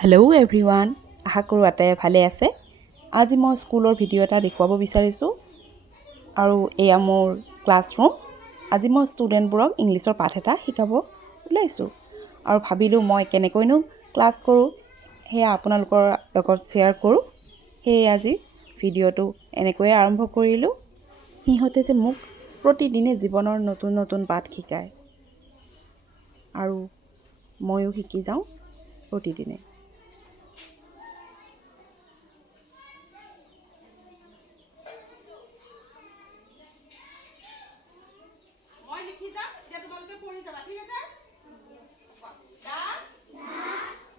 Hello' everyone, আশা কৰোঁ আটায়ে ভালে আছে। আজি মই স্কুলৰ ভিডিঅ' এটা দেখুৱাব বিচাৰিছোঁ আৰু এয়া মোৰ ক্লাছৰুম। আজি মই ষ্টুডেণ্টবোৰক ইংলিছৰ পাঠ এটা শিকাব ওলাইছোঁ আৰু ভাবিলোঁ মই কেনেকৈনো ক্লাছ কৰোঁ সেয়া আপোনালোকৰ লগত শ্বেয়াৰ কৰোঁ। সেয়ে আজি ভিডিঅ'টো এনেকৈয়ে আৰম্ভ কৰিলোঁ। সিহঁতে যে মোক প্ৰতিদিনে জীৱনৰ নতুন নতুন পাঠ শিকায় আৰু ময়ো শিকি যাওঁ প্ৰতিদিনে। মই লিখি যাম, এতিয়া তোমালোকে পঢ়ি যাবা, ঠিক আছে? The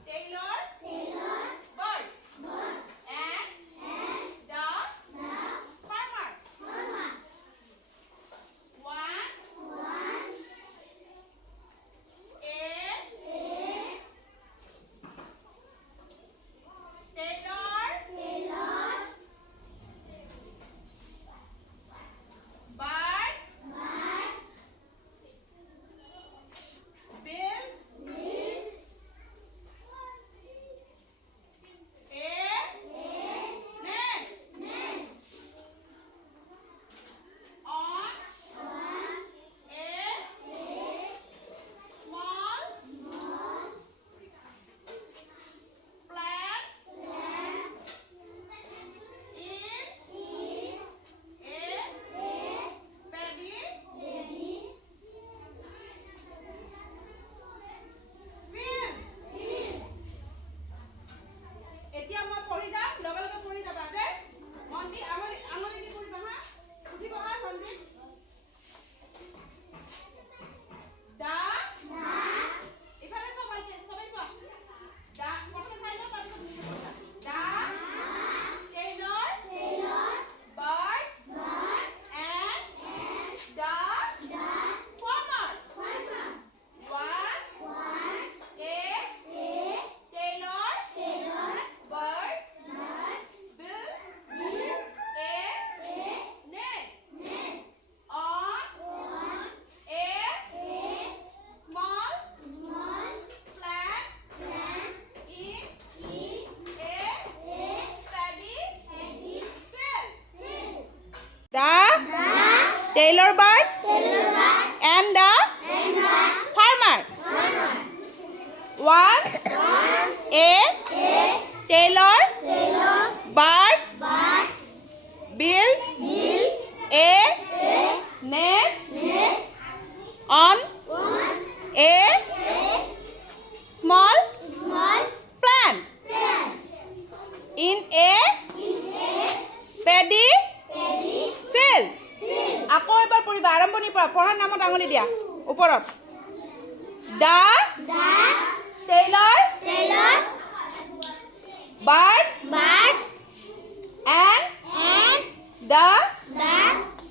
Taylor bird and the farmer. One a Taylor bird Bill এতিয়া মই পঢ়ি যাম, লগে লগে পঢ়ি যাবা দেই। মন্দি আঙুলি দি পঢ়িবা হা, উঠি বহা মন্দি। দা ইফালে সবাই চোৱা। দা প্ৰথমে চাই লওঁ, তাৰপিছত বুজি পঢ়া। দা Taylor bird and the farmer. One a Taylor bird Bill a nest on a small plant in a paddy field. The Taylor bird and the farmer. One a Taylor bird built a nest on a small plant in a paddy field. আকৌ এবাৰ পঢ়িবা, আৰম্ভণিৰ পৰা পঢ়াৰ নামত আঙুলি দিয়া ওপৰত। The Taylor bird and the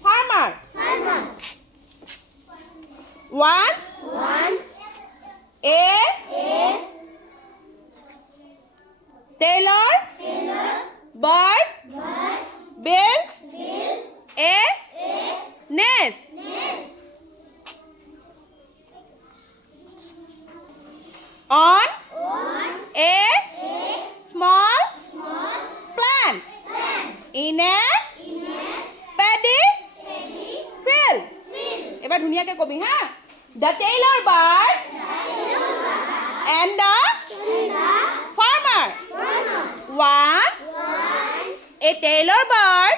farmer. One a Taylor bird built a nest on a small plant in a paddy field. এবাৰ ধুনীয়াকৈ কবি হা। The Taylor bird and the farmer. One a Taylor bird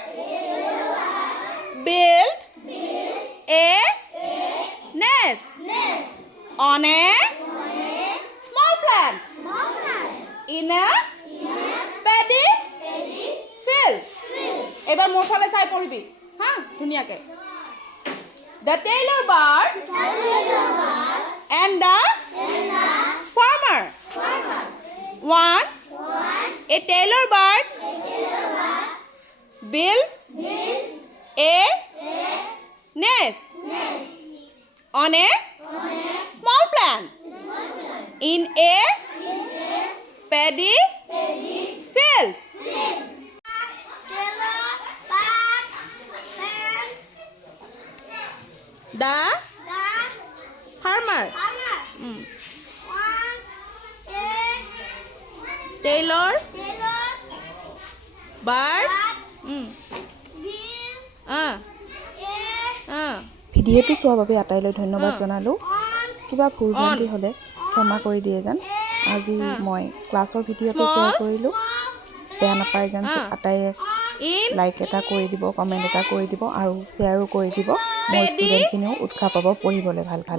built a nest on a small plant in a paddy field. এবাৰ মোৰ ফালে চাই পঢ়িবি হা ধুনীয়াকৈ। The Taylor bird and the farmer. One a Taylor bird built a nest on a small plant in a paddy field. The farmer. Tailor bird ভিডিঅ'টো চোৱাৰ বাবে আটাইলৈ ধন্যবাদ জনালোঁ। কিবা ভুল ভ্ৰান্তি হ'লে ক্ষমা কৰি দিয়ে যেন। আজি মই ক্লাছৰ ভিডিঅ'টো শ্বেয়াৰ কৰিলোঁ, বেয়া নাপায় যেন। আটাইয়ে লাইক এটা কৰি দিব, কমেণ্ট এটা কৰি দিব আৰু শ্বেয়াৰো কৰি দিব। মোৰ ষ্টুডেণ্টখিনিও উৎসাহ পাব পঢ়িবলৈ ভাল ভাল।